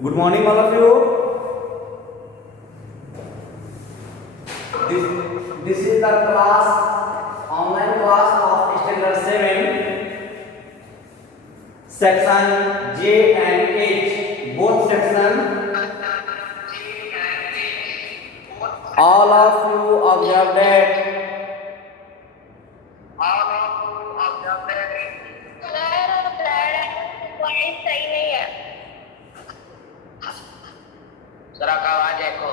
Good morning, all of you. This, this is the class, online class of standard 7, section J and H, both section. All of you observe that सही नहीं है। जरा का आवाज देखो।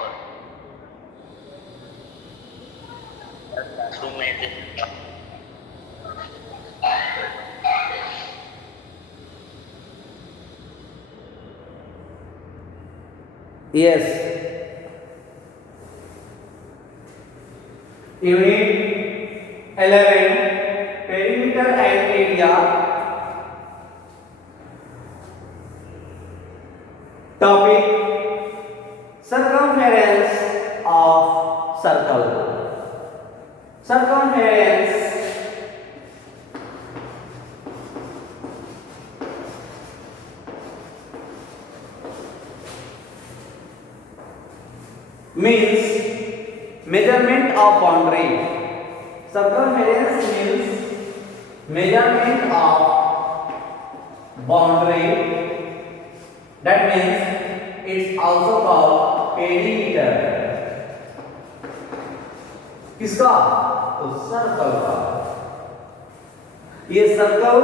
क्लासरूम में yes. Unit 11, perimeter and area. Topic: circumference of circle. Circumference means measurement of boundary. Circumference means measurement of boundary. That means it's also called perimeter. किसका? तो सर्कल का। ये सर्कल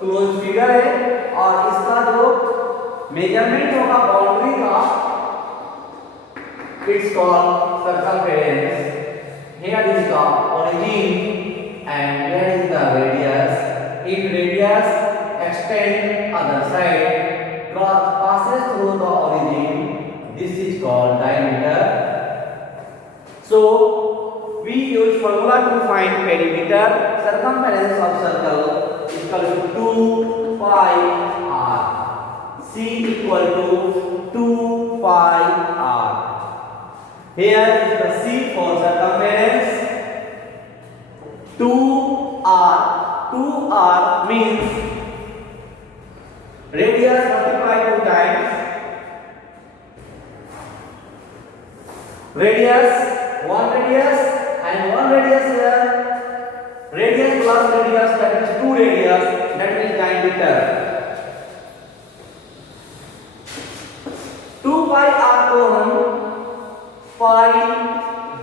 क्लोज फिगर है और इसका जो मेजरमेंट होगा बाउंड्री का, it's called circumference. Here is the origin and here is the radius. If radius extend other side, passes through the origin, this is called diameter. So we use formula to find perimeter. Circumference of circle is equal to 2 pi r. C equal to 2 pi r. Here is the C for circumference. 2r. 2r means radius multiplied 2 times. Radius, one radius and one radius here. Radius plus radius, that is 2 radius, that is diameter. 2 pi r को हम pi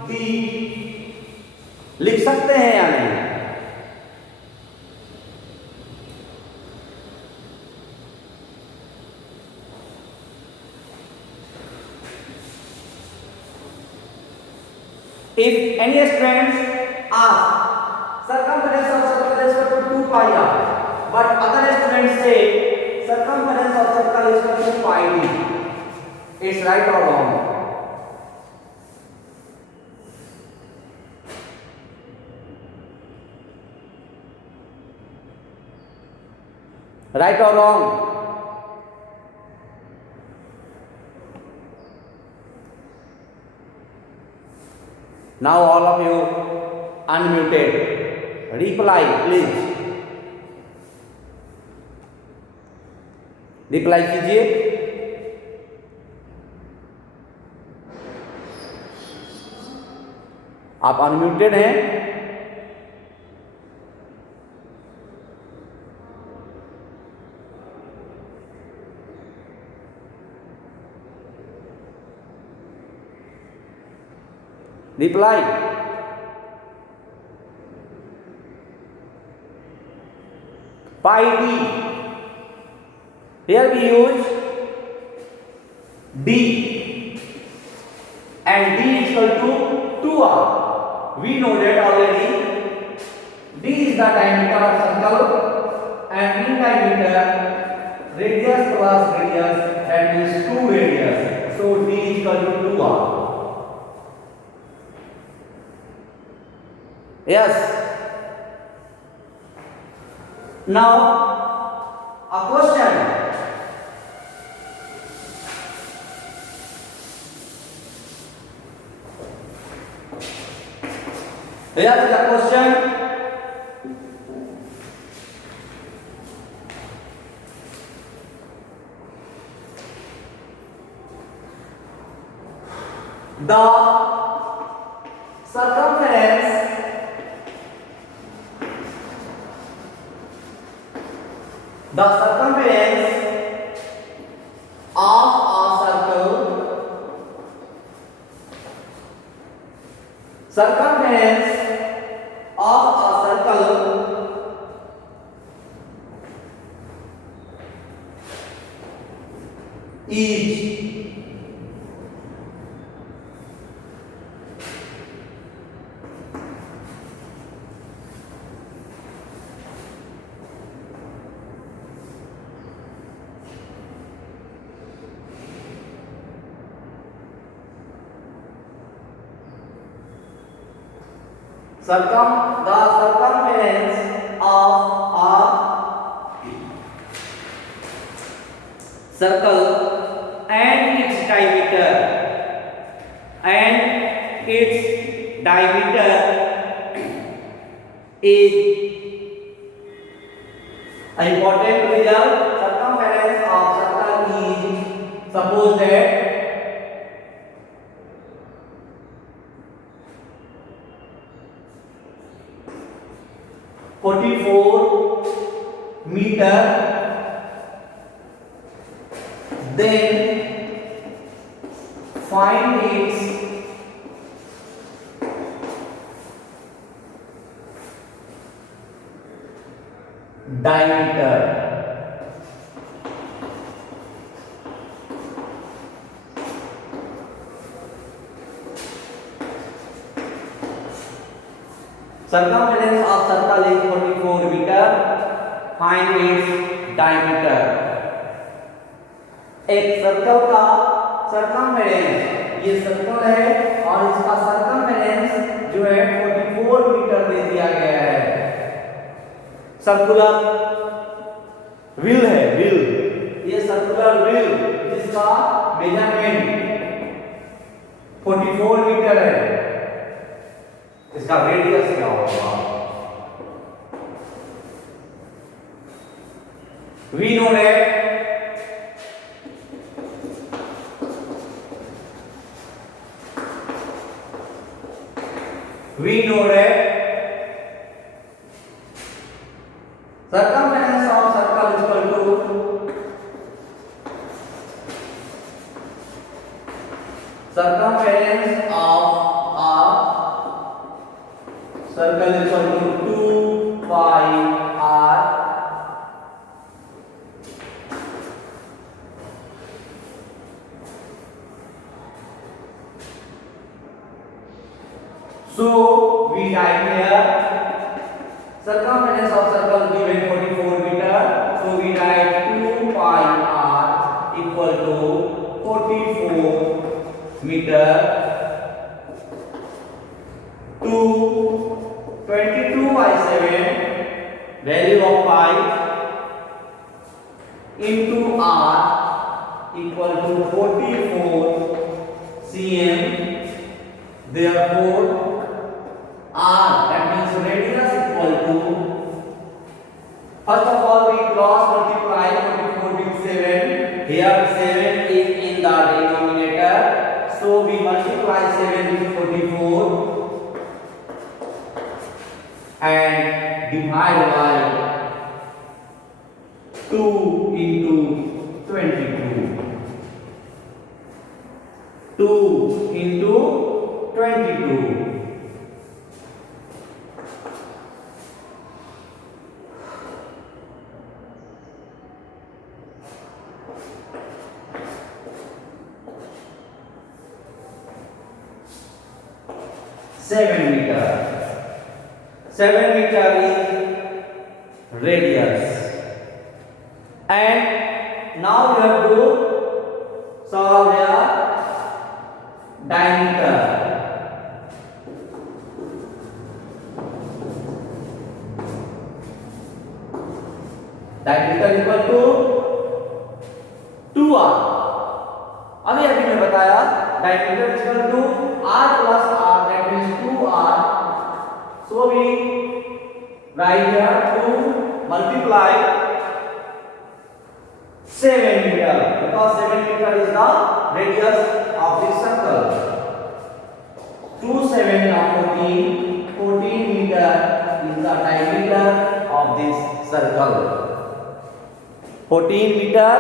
d लिख सकते हैं या नहीं? If any students ask circumference of circle is equal to 2 pi r, but other students say circumference of circle is equal to pi d, it's right or wrong? Right or wrong? Now all of you unmuted. Reply please. Reply कीजिए. आप अनम्यूटेड हैं. Reply. Pi d. Here we use d and d is equal to 2r. We know that already. D is the diameter of circle and in diameter radius plus radius, that means 2 radius. So d is equal to 2r. Yes. Now a question. Here is a question. the circumference of a circle is the circumference of a circle and its diameter is an important result. Circumference of circle is, suppose that meter, then find its diameter. Circumference of circle is 44 meter. Find its diameter. एक सर्कल का सर्कमफेरेंस, ये सर्कल है और इसका सर्कमफेरेंस जो है 44 मीटर दे दिया गया है। सर्कुलर व्हील है, व्हील, ये सर्कुलर व्हील जिसका मेजरमेंट 44 मीटर है, इसका रेडियस क्या होगा? We know that circumference of circle is equal to circumference of a circle is equal to 2 pi r. So we write here circumference of circle given 44 meter. So we write 2 pi r equal to 44 meter to 22 by 7 value of pi into r equal to 44 cm. Therefore r, that means radius, equal to, first of all we cross multiply 44 with 7. Here 7 is in the denominator, so we multiply 7 with 44 and divide by 2 into 22. 2 into 22. Seven meter is radius, and now you have to solve their diameter. Diameter equal to 2r. अभी मैंने बताया diameter is equal to r plus r, that means 2r. So we write here to multiply 7 meter, because 7 meter is the radius of this circle. 2 7 are 14. 14 meter is the diameter of this circle. 14 meter.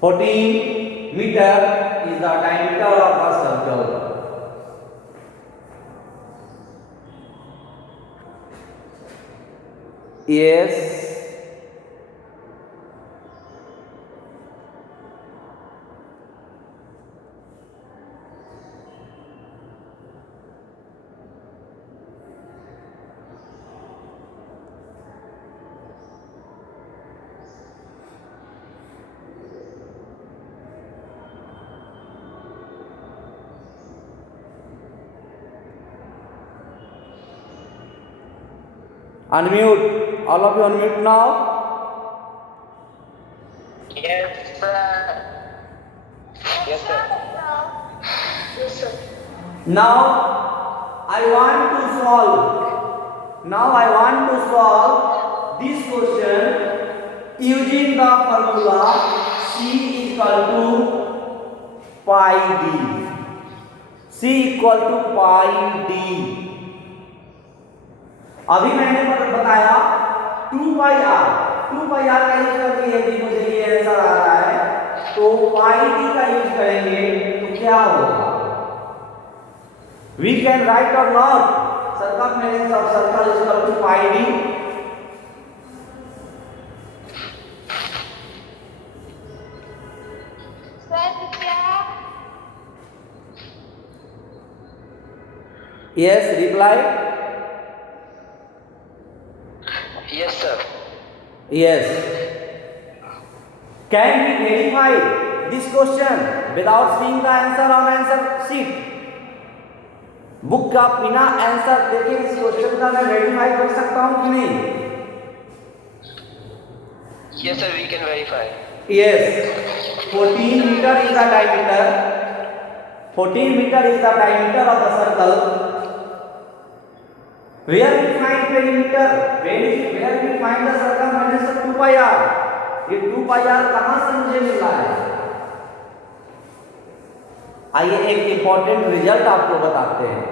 14 meter is the diameter of the circle. Yes. Unmute. All of you unmute now. Yes, sir. Yes, sir. Yes, sir. Now I want to solve. This question using the formula C is equal to pi d. C equal to pi d. अभी मैंने बताया 2 पाई आर का यूज करके यदि मुझे ये आंसर आ रहा है तो पाई डी का यूज करेंगे तो क्या होगा? वी कैन राइट और not circumference of circle is equal to pi d. Yes, reply. Yes, sir. Yes. Can we verify this question without seeing the answer on answer sheet? Book का बिना आंसर देखे इस क्वेश्चन का मैं वेरीफाई कर सकता हूं कि नहीं? Yes, sir. We can verify. Yes. 14 meter is the diameter. 14 meter is the diameter of the circle. Where we find perimeter? Where we find the circumference of 2 pi r? ये 2 pi r कहां से मुझे मिल रहा है? आइए एक important result आपको बताते हैं.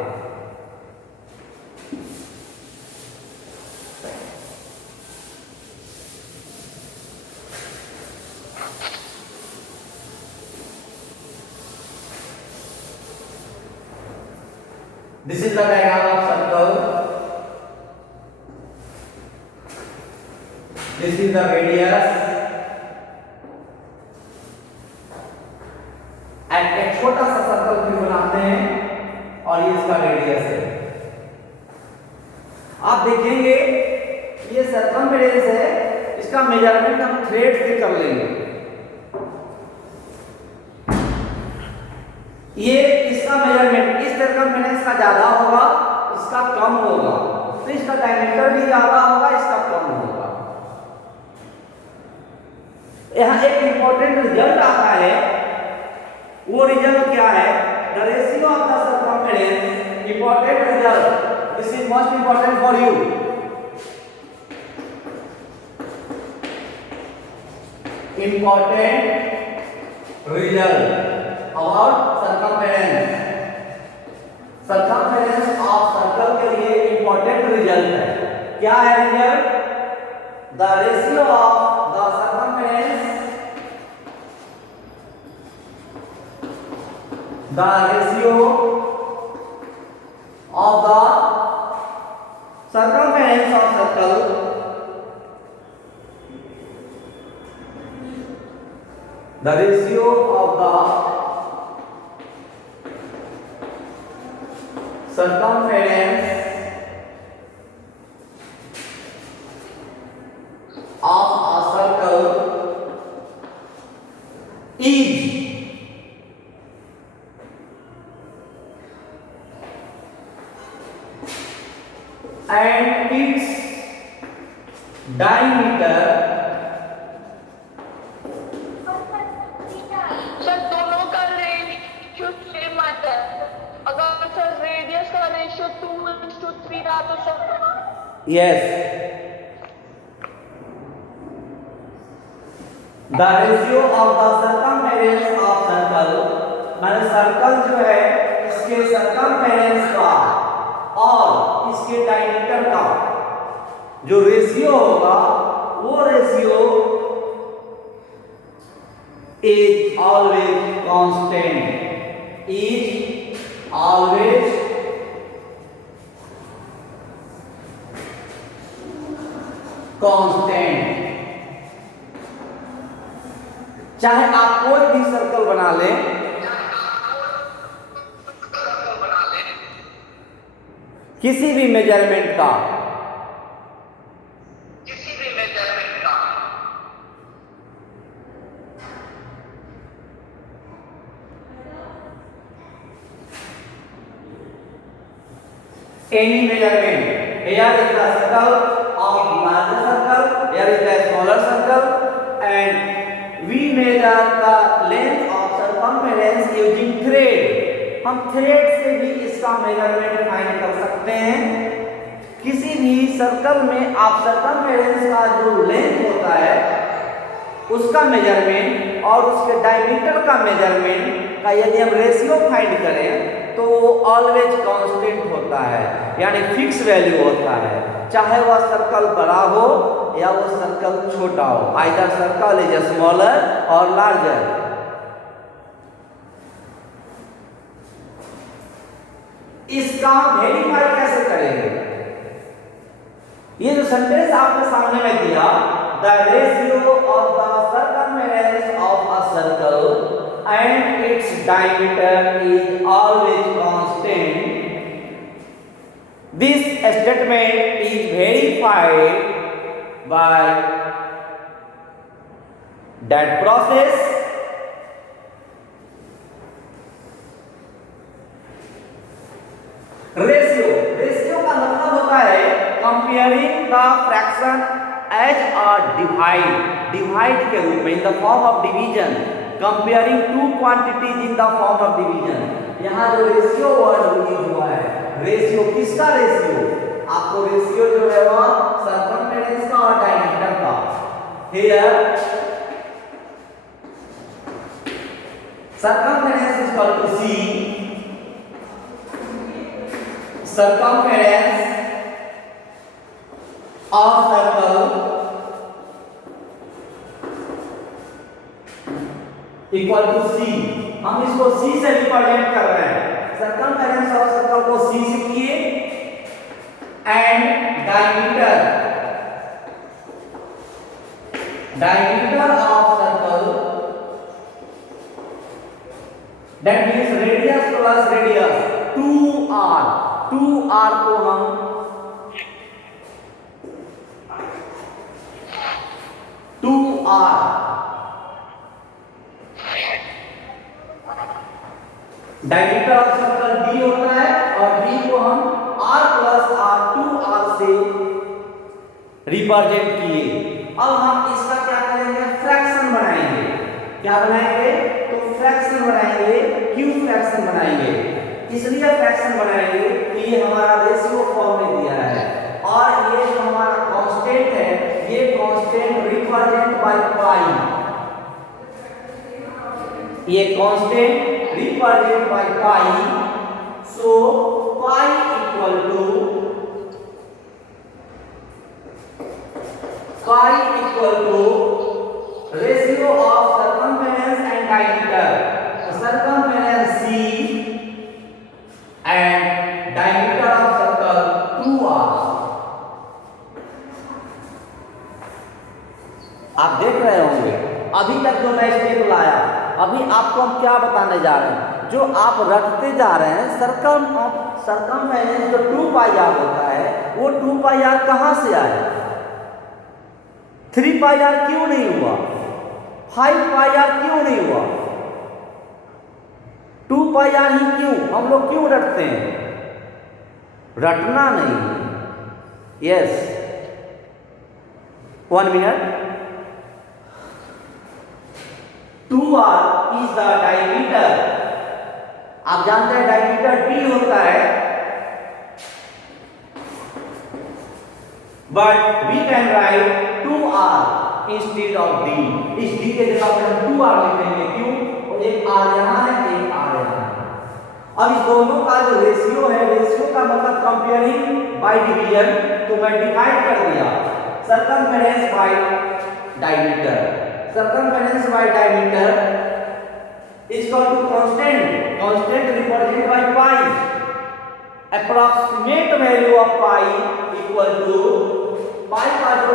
This is the diagram of circle. This is the radius. एक छोटा सा सर्कल भी बनाते हैं और ये इसका रेडियस है. आप देखेंगे ये सर्कमफेरेंस है, इसका मेजरमेंट हम थ्रेड से कर लेंगे. ये इसका मेजरमेंट इस सर्कमफेरेंस का ज्यादा होगा, इसका कम होगा, तो इसका डायमीटर भी ज्यादा होगा, इसका कम होगा. यहां एक इंपॉर्टेंट रिजल्ट आता है. वो रिजल्ट क्या है? The ratio of the circumference. Important result. This is most important for you. Important result about circumference. Circumference of circle के लिए इंपॉर्टेंट रिजल्ट है. क्या है result? The ratio of the circumference. The ratio of the circumference of circle the ratio of the circumference of a circle is and its diameter. Sir दोनों का ratio same आता है. अगर सर रेडियस का रेशियो 2:3 रहा तो sir Yes. The ratio of the circumference of circle, माने सर्कल जो है इसके सर्कमफेरेंस का और इसके डायमीटर का जो रेशियो होगा वो ratio is always constant, is always constant. चाहे आप कोई भी सर्कल बना लें, किसी भी मेजरमेंट का, any measurement, here is the circle of larger circle, here is the smaller circle, and we measure the length of circumference using thread। हम थ्रेड से भी इसका मेजरमेंट फाइंड कर सकते हैं। किसी भी सर्कल में आप सर्कमफेरेंस का जो लेंथ होता है उसका मेजरमेंट और उसके डायमीटर का मेजरमेंट का यदि हम रेशियो फाइंड करें तो वो ऑलवेज कांस्टेंट होता है, यानी फिक्स वैल्यू होता है, चाहे वह सर्कल बड़ा हो या वो सर्कल छोटा हो। आइदर सर्कल इज स्मॉलर और लार्जर। इसका वेरीफाई कैसे करेंगे? ये जो सेंटेंस आपके सामने में दिया, the ratio of the circumference of a circle and its diameter is always constant, this statement is verified by that process ratio का मतलब होता है comparing the fraction as a divide के रूप में, in the form of division, comparing two quantities in the form of division। यहाँ जो ratio word use हुआ है, रेशियो किसका रेशियो? आपको रेशियो जो है वो सर्कमफेरेंस का और डायमीटर का। Here circumference is equal to C, circumference of circle equal to C। हम इसको C से रिप्रेजेंट कर रहे हैं। सर्कमफेरेंस ऑफ सर्कल को C से किए and diameter of circle, that means radius plus radius 2r, 2r को हम डायमीटर ऑफ सर्कल d होता है और d को हम r प्लस r 2r से रिप्रेजेंट किए। अब हम इसका क्या करेंगे? फ्रैक्शन बनाएंगे। क्या बनाएंगे? तो फ्रैक्शन बनाएंगे। क्यों फ्रैक्शन बनाएंगे? इसलिए फ्रैक्शन बनाएंगे कि ये हमारा रेशियो फॉर्म में दिया है और ये जो हमारा कांस्टेंट है, ये कांस्टेंट रिप्रेजेंट बाय पाई, ये constant represented by pi, so pi equal to ratio of circumference and diameter, circumference C and diameter of circle 2r। आप देख रहे होंगे अभी तक जो मैं स्टेप लाया, अभी आपको हम क्या बताने जा रहे हैं, जो आप रटते जा रहे हैं। सर्कमफेरेंस जो 2 पाई आर होता है वो 2 पाई आर कहाँ से आया? 3 पाई आर क्यों नहीं हुआ? 5 पाई आर क्यों नहीं हुआ? 2 पाई आर ही क्यों? हम लोग क्यों रटते हैं? रटना नहीं। यस, 1 minute. 2r is the diameter। आप जानते हैं डायमीटर d होता है, but we can write 2r instead of D. इस डी के जगह पे हम 2r लिखेंगे, क्यों? और एक r यहाँ है, एक r यहाँ है। अब इस दोनों का जो रेशियो है, रेशियो का मतलब कंपेयरिंग बाय डिवीजन, तो मैं डिवाइड कर दिया circumference bye diameter. Circumference bye diameter is equal to constant represented by pi, approximate value of pi equal to pi का जो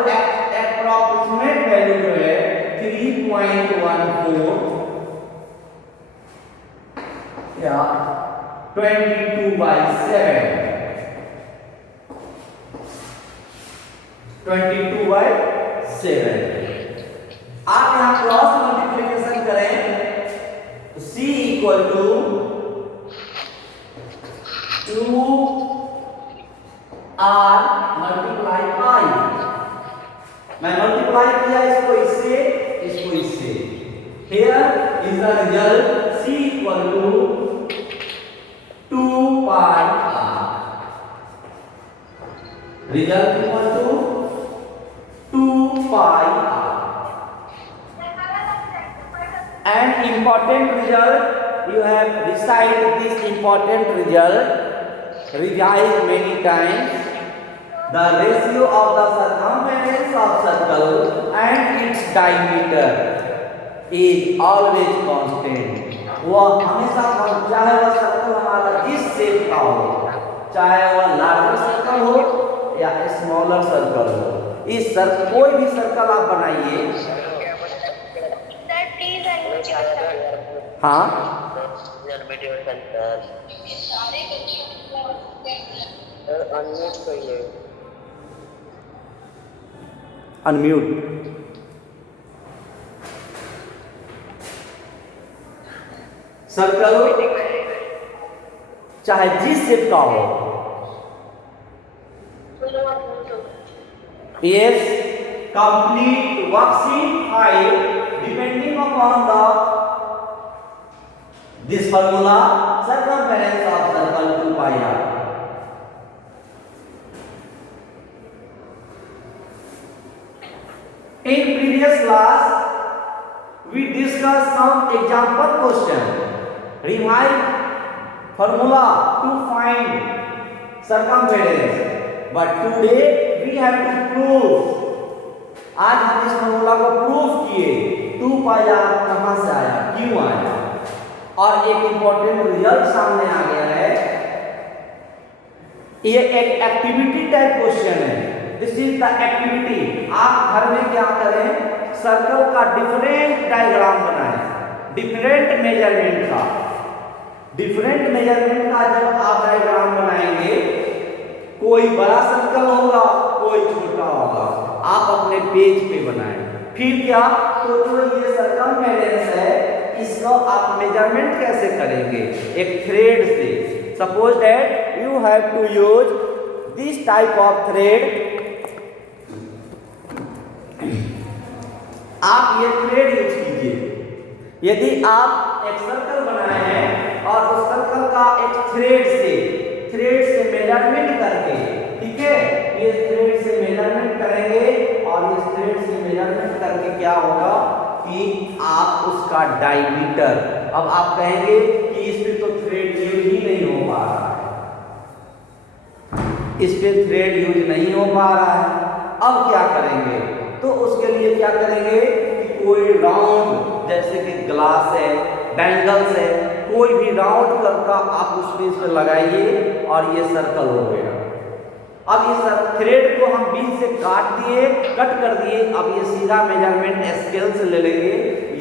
approximate value जो है 3.14 या 22/7 आप यहाँ क्रॉस मल्टीप्लिकेशन करें तो C equal to 2r multiply पाई। मैं मल्टीप्लाई किया इसको इससे, इसको इससे। Here is the result C equal to 2 pi r। Result equal to 2 pi r। And important result, you have recite this important result, revise many times. The ratio of the circumference of circle and its diameter is always constant. वह हमेशा चाहे वह सर्कल हमारा जिस शेप का हो, चाहे वह लार्जर सर्कल हो या स्मॉलर सर्कल हो, इस कोई भी सर्कल आप बनाइए। हाँ अनम्यूट। सर्कल चाहे जिस शेप का हो, yes, complete worksheet file depending upon this formula, circumference of circle 2 pi r. In previous class, we discussed some example question. Revise formula to find circumference. But today we have to prove. आज हम इस फॉर्मूला को प्रूफ किए 2 pi r कहां से आया, क्यों आया, और एक इंपॉर्टेंट रिजल्ट सामने आ गया है। ये एक एक्टिविटी टाइप क्वेश्चन है। This is the activity. आप घर में क्या करें, सर्कल का डिफरेंट डायग्राम बनाएं, डिफरेंट मेजरमेंट का जब आप डायग्राम बनाएंगे, कोई बड़ा सर्कल होगा, कोई छोटा होगा, आप अपने पेज पे बनाएं। फिर क्या, तो जो ये सर्कमफेरेंस है, इसको आप मेजरमेंट कैसे करेंगे, एक थ्रेड से। Suppose that you have to use this type of thread. आप ये थ्रेड यूज कीजिए। यदि आप एक सर्कल बनाए हैं और उस सर्कल का एक थ्रेड से मेजरमेंट करके, ठीक है, ये थ्रेड से मेजरमेंट करेंगे, और इस थ्रेड से मेजरमेंट करके क्या होगा कि आप उसका डायमीटर, अब आप कहेंगे कि इस पे तो थ्रेड यूज ही नहीं हो पा रहा है, इस पे थ्रेड यूज नहीं हो पा रहा है, अब क्या करेंगे, तो उसके लिए क्या करेंगे कि कोई राउंड, जैसे कि ग्लास है, बैंगल्स है, कोई भी राउंड करके आप उस पे इस पे लगाइए और ये सर्कल हो गया। अब ये थ्रेड को हम बीच से कट कर दिए। अब ये सीधा मेजरमेंट स्केल से ले लेंगे,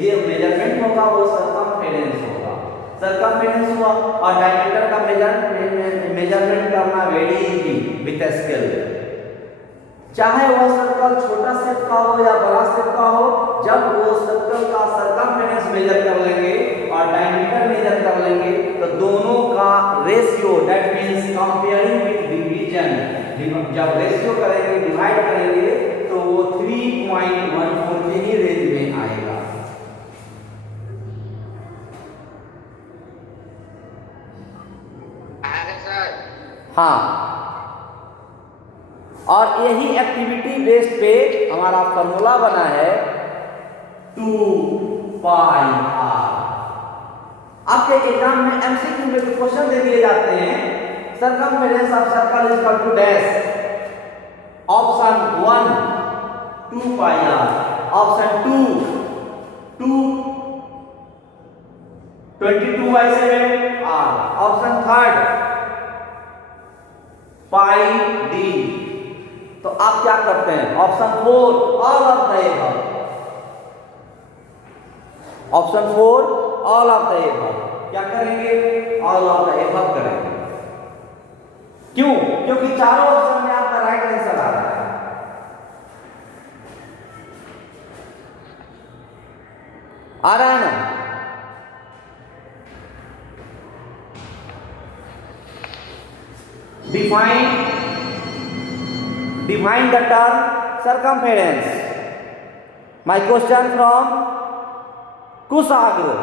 ये मेजरमेंट होगा, वो सर्कमफेरेंस होगा। सर्कमफेरेंस हुआ और डायमीटर का मेजरमेंट करना वेरी इजी विद स्केल। चाहे वह सर्कल छोटा शेप का हो या बड़ा शेप का हो, जब वो सर्कल का सर्कमफेरेंस मेजर कर लेंगे और डायमीटर मेजर कर लेंगे, तो दोनों का ratio, that means comparing with division, जब रेशियो करेंगे, डिवाइड करेंगे, तो वो 3.14 के ही रेंज में आएगा। हाँ, और यही एक्टिविटी बेस्ड पे हमारा फॉर्मूला बना है 2πr। आपके एग्जाम में एमसीक्यू में क्वेश्चन दे दिए जाते हैं, circumference of circle is equal to dash. Option 1 2πr, option 2 22/7 r, option 3 πd। तो आप क्या करते हैं? Option 4 all of the above, option 4 all of the above. क्या करेंगे? ऑल ऑफ द एबव करेंगे। क्यों? क्योंकि चारों ऑप्शन में आपका राइट आंसर आ रहा है। आ रहा है ना? Define the term circumference. My question from Kusagra.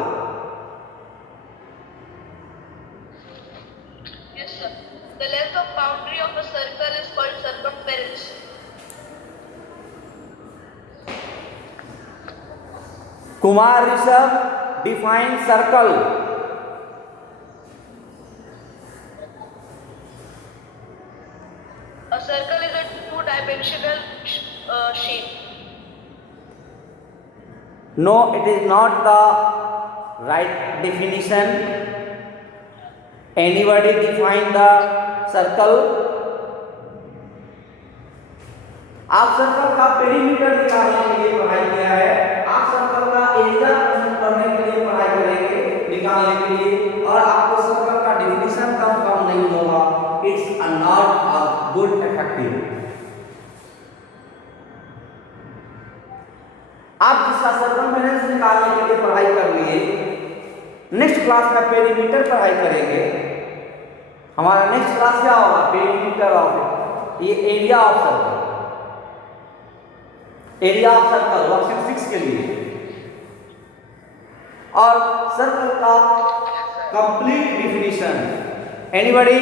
Yes, sir. The length of boundary of a circle is called circumference. Kumar Rishabh, define circle. A circle is a two-dimensional shape. No, it is not the right definition. Anybody define the circle? आप सर्कल का पेरीमीटर निकालने के लिए पढ़ाई किया है, आप सर्कल का एरिया करने के लिए पढ़ाई करेंगे, निकालने के लिए, और आपको सर्कल का डेफिनेशन कम नहीं होगा। It's not a good effective. आप जिसका सर्कमफेरेंस निकालने के लिए पढ़ाई कर लिए, नेक्स्ट क्लास में पेरीमीटर पढ़ाई करेंगे। हमारा नेक्स्ट क्लास क्या होगा? पेरीमीटर ऑफ, ये area of circle, area of circle worksheet 6 के लिए, और सर्कल का complete definition. Anybody?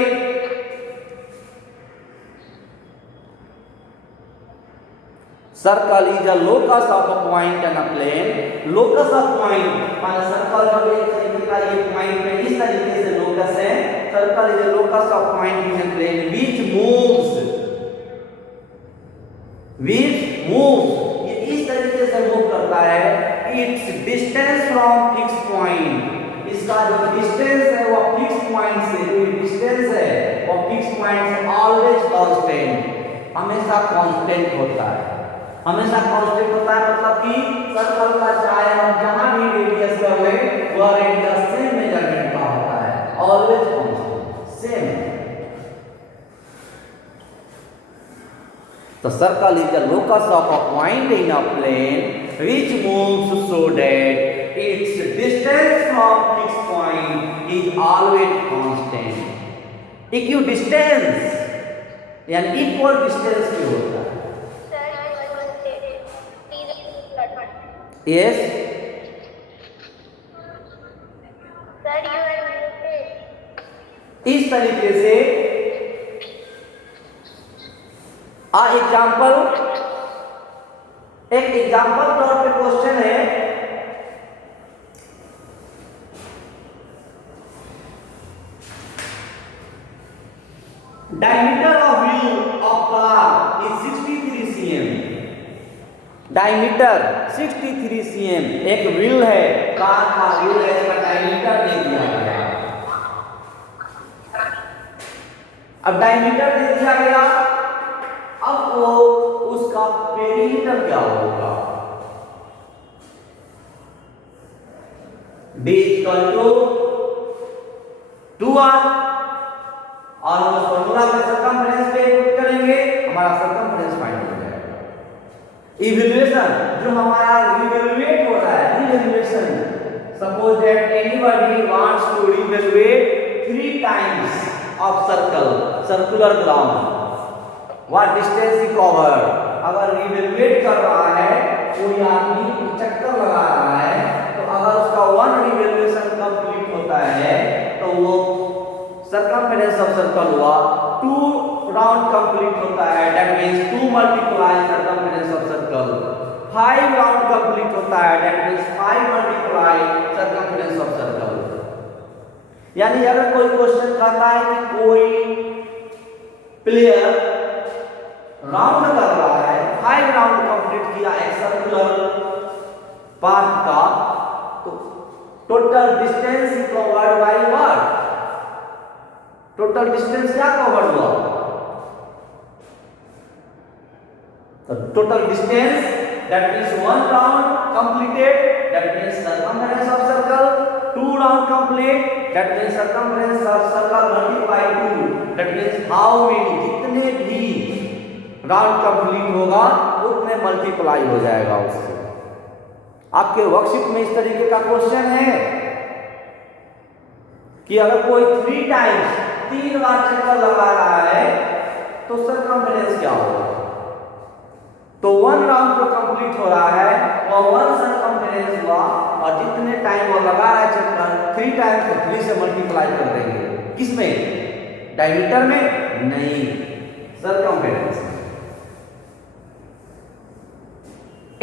Circle is a locus of a point and a plane. Locus of point माने सर्कल जो एक तरीके का ये पॉइंट में इस तरीके से लोकस है। Circle is a locus of point in a plane which moves, ये इस तरीके से मूव करता है। Its distance from fixed point, इसका जो डिस्टेंस है वो फिक्स पॉइंट से, जो डिस्टेंस है वो फिक्स पॉइंट से ऑलवेज कांस्टेंट, हमेशा कांस्टेंट होता है। हमेशा कांस्टेंट होता है मतलब कि सर्कल का चाहे हम जहां भी रेडियस कर ले, वह रेडियस सेम मेजरमेंट का होता है, ऑलवेज कांस्टेंट, सेम। तो circle is the locus of a point in a plane which moves so that its distance from fixed point is always constant. Equidistance यानी इक्वल डिस्टेंस की होता है। Yes. इस तरीके से एक एग्जाम्पल तौर पे क्वेश्चन है, diameter of wheel of car is 63 cm। Diameter 63 cm एक व्हील है, कार का व्हील है, इसका डायमीटर दे दिया गया। अब डायमीटर दे दिया गया, अब वो उसका पेरीमीटर क्या होगा? D इक्वल टू 2r, और उस फॉर्मूला में सर्कमफेरेंस पे पुट करेंगे, हमारा सर्कमफेरेंस फाइंड हो जाएगा। इवैल्यूएशन जो हमारा रिवैल्यूएट हो रहा है, revaluation, suppose that anybody wants to revaluate 3 times of circular ground, what distance he cover. अगर रिवैल्यूएट कर रहा है, कोई आदमी चक्कर लगा रहा है, तो अगर उसका 1 रिवैल्यूएशन कंप्लीट होता है तो वो सर्कमफेरेंस ऑफ सर्कल हुआ 2 राउंड कंप्लीट होता है, that means 2 multiply circumference of circle. 5 round complete होता है, that means 5 multiply circumference of circle. यानी अगर कोई क्वेश्चन कहता है कि कोई प्लेयर राउंड कर रहा है, 5 राउंड कंप्लीट किया एक सर्कुलर पाथ का, तो total distance covered by what? Total distance क्या कवर हुआ? तो total distance that means 1 round completed, that means circumference of circle, 2 round complete, that means circumference of circle multiply 2, that means how many, जितने भी round complete होगा उतने मल्टीप्लाई हो जाएगा उससे। आपके वर्कशीट में इस तरीके का क्वेश्चन है कि अगर कोई 3 टाइम्स 3 बार चक्कर लगा रहा है तो सर्कमफेरेंस क्या होगा? तो 1 राउंड जो कंप्लीट हो रहा है वो 1 सर्कमफेरेंस हुआ, और जितने टाइम वो लगा रहा है चक्कर 3 टाइम्स तो 3 से मल्टीप्लाई कर देंगे। किसमें? डायमीटर में? नहीं, circumference.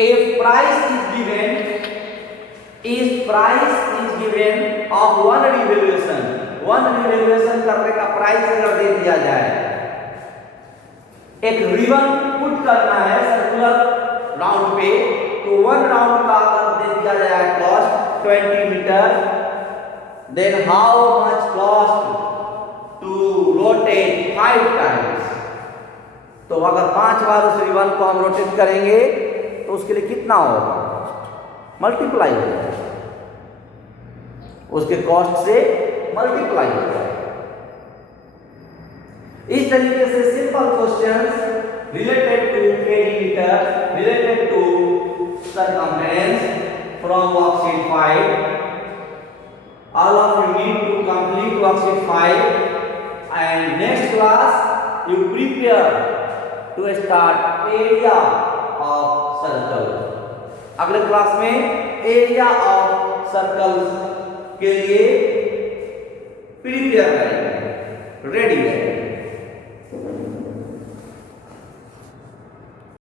If price is given of 1 revolution, 1 revolution करने का प्राइस अगर दे दिया जाए, एक रिबन पुट करना है सर्कुलर राउंड पे, तो 1 राउंड का अगर दे दिया जाए cost 20 metre, then how much cost to rotate 5 times? तो अगर 5 बार उस रिबन को हम रोटेट करेंगे तो उसके लिए कितना होगा? मल्टीप्लाई हो जाएगा, उसके कॉस्ट से मल्टीप्लाई हो जाएगा। इस तरीके से simple questions related to perimeter, related to circumference from worksheet 5, all of you need to complete worksheet 5, and next class you prepare to start area of circle. अगले क्लास में एरिया ऑफ सर्कल के लिए प्रिपेयर करेंगे, रेडी है।